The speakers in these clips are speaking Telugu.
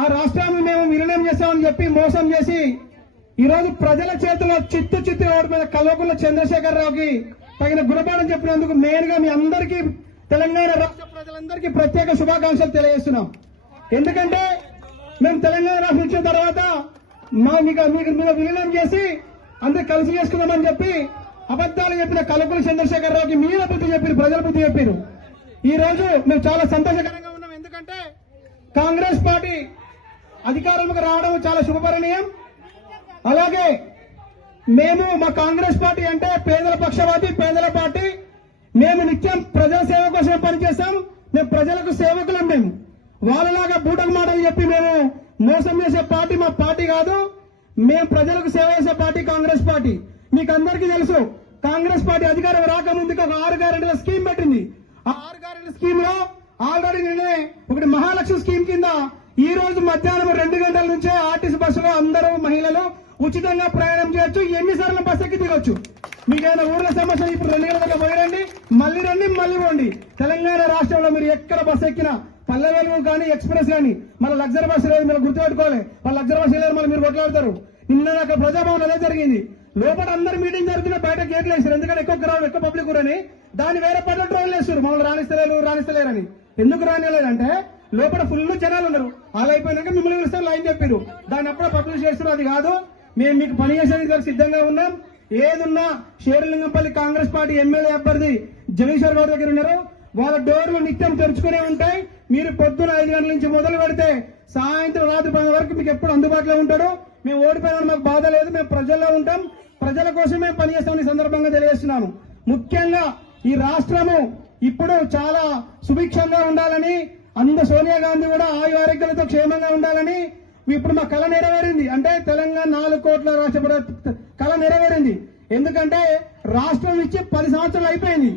ఆ రాష్ట్రాన్ని మేము విలీనం చేస్తామని చెప్పి మోసం చేసి ఈ రోజు ప్రజల చేతిలో చిత్తు చిత్తు ఓడిపోయిన కల్వకుంట్ల చంద్రశేఖరరావుకి తగిన గుణపాఠం చెప్పినందుకు మెయిన్గా మీ అందరికీ తెలంగాణ రాష్ట్ర ప్రజలందరికీ ప్రత్యేక శుభాకాంక్షలు తెలియజేస్తున్నాం. ఎందుకంటే మేము తెలంగాణ రాష్ట్రం ఇచ్చిన తర్వాత మా మీకు మీకు మీరు విలీనం చేసి అందరు కలిసి చేసుకుందామని చెప్పి అబద్దాలు చెప్పిన కల్వకుంట్ల చంద్రశేఖరరావుకి మీరు బుద్ధి చెప్పారు ప్రజల బుద్ధి చెప్పారు. ఈ రోజు మేము చాలా సంతోషకరంగా ఉన్నాం. ఎందుకంటే కాంగ్రెస్ పార్టీ అధికారంలోకి రావడం చాలా శుభపరిణీయం. అలాగే మేము మా కాంగ్రెస్ పార్టీ అంటే పేదల పక్షవాది పేదల పార్టీ. మేము నిత్యం ప్రజల సేవ కోసం పనిచేస్తాం. మేము ప్రజలకు సేవకులం మేము. వాళ్ళలాగా బూటకు మాటలు చెప్పి మేము మోసం చేసే పార్టీ మా పార్టీ కాదు. మేము ప్రజలకు సేవ చేసే పార్టీ కాంగ్రెస్ పార్టీ. మీకు అందరికీ తెలుసు కాంగ్రెస్ పార్టీ అధికారం రాకముందుకు ఒక ఆరు గ్యారెంటీల స్కీమ్ పెట్టింది. ఆ ఆరు గ్యారెంటీ స్కీమ్లో ఆల్రెడీ నేనే ఒకటి మహాలక్ష్మి స్కీమ్ కింద ఈ రోజు మధ్యాహ్నం రెండు గంటల నుంచే ఆర్టీసీ బస్సులో అందరూ మహిళలు ఉచితంగా ప్రయాణం చేయొచ్చు. ఎన్నిసార్లు బస్ ఎక్కి దిగొచ్చు? మీకైనా ఊర్ల సమస్య? ఇప్పుడు రెండు గంటలకు పోయిరండి మళ్ళీ రండి మళ్ళీ పోండి. తెలంగాణ రాష్ట్రంలో మీరు ఎక్కడ బస్ ఎక్కినా పల్లెలు కానీ ఎక్స్ప్రెస్ కానీ మన లగ్జరీ బస్సు లేదు మీరు గుర్తుపెట్టుకోవాలి. వాళ్ళ లగ్జరీ బస్సు లేదు మళ్ళీ మీరు కొట్లాడతారు. నిన్న అక్కడ ప్రజాభవన్ అదే జరిగింది. లోపల అందరు మీటింగ్ జరుగుతున్న బయట గేట్లు వేసారు. ఎందుకంటే ఎక్కువ గ్రౌండ్ ఎక్కువ పబ్లిక్ అని దాన్ని వేరే పట్ల ట్రోల్ వేస్తారు మమ్మల్ని రాణిస్తలేరు రాణిస్తలేరని. ఎందుకు రానిలేదంటే లోపల ఫుల్ జనాలు ఉన్నారు. అలా అయిపోయినాక మిమ్మల్ని పిలిస్తే లైన్ చెప్పారు దాన్ని అప్పుడే పబ్లిష్ చేస్తారు అది కాదు. మేము మీకు పని చేసేందుకు సిద్ధంగా ఉన్నాం. ఏదున్నా షేరులింగంపల్లి కాంగ్రెస్ పార్టీ ఎమ్మెల్యే అభ్యర్థి జగదీశ్వర్ గారి దగ్గర ఉన్నారు. వాళ్ళ డోర్లు నిత్యం తెరుచుకునే ఉంటాయి. మీరు పొద్దున ఐదు గంటల నుంచి మొదలు పెడితే సాయంత్రం రాత్రి పది వరకు మీకు ఎప్పుడు అందుబాటులో ఉంటాడు మేము ఓడిపోయినా మాకు బాధ లేదు. మేము ప్రజల్లో ఉంటాం. ప్రజల కోసం మేము పనిచేస్తామని సందర్భంగా తెలియజేస్తున్నాను. ముఖ్యంగా ఈ రాష్ట్రము ఇప్పుడు చాలా సుభిక్షంగా ఉండాలని అంద సోనియా గాంధీ కూడా ఆయు ఆరోగ్యాలతో క్షేమంగా ఉండాలని ఇప్పుడు మా కళ నెరవేరింది. అంటే తెలంగాణ నాలుగు కోట్ల రాష్ట్ర కళ నెరవేరింది. ఎందుకంటే రాష్ట్రం ఇచ్చి పది సంవత్సరాలు అయిపోయింది.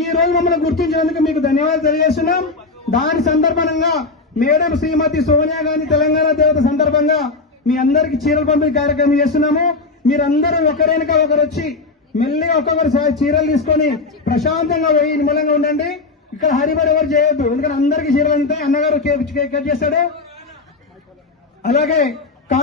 ఈ రోజు మమ్మల్ని గుర్తించినందుకు మీకు ధన్యవాదాలు తెలియజేస్తున్నాం. దాని సందర్భంగా మేడం శ్రీమతి సోనియా గాంధీ తెలంగాణ దేవత సందర్భంగా మీ అందరికి చీరలు పంపిణీ కార్యక్రమం చేస్తున్నాము. మీరందరూ ఒకరేనక ఒకరు వచ్చి మెల్లిగా ఒక్కొక్కరు చీరలు తీసుకొని ప్రశాంతంగా పోయి నిమ్మలంగా ఉండండి. ఇక్కడ హరిబడి ఎవరు చేయొద్దు. ఎందుకంటే అందరికి చీరలు ఉంటాయి. అన్నగారు కేక్ కేక్ కట్ చేస్తాడు. అలాగే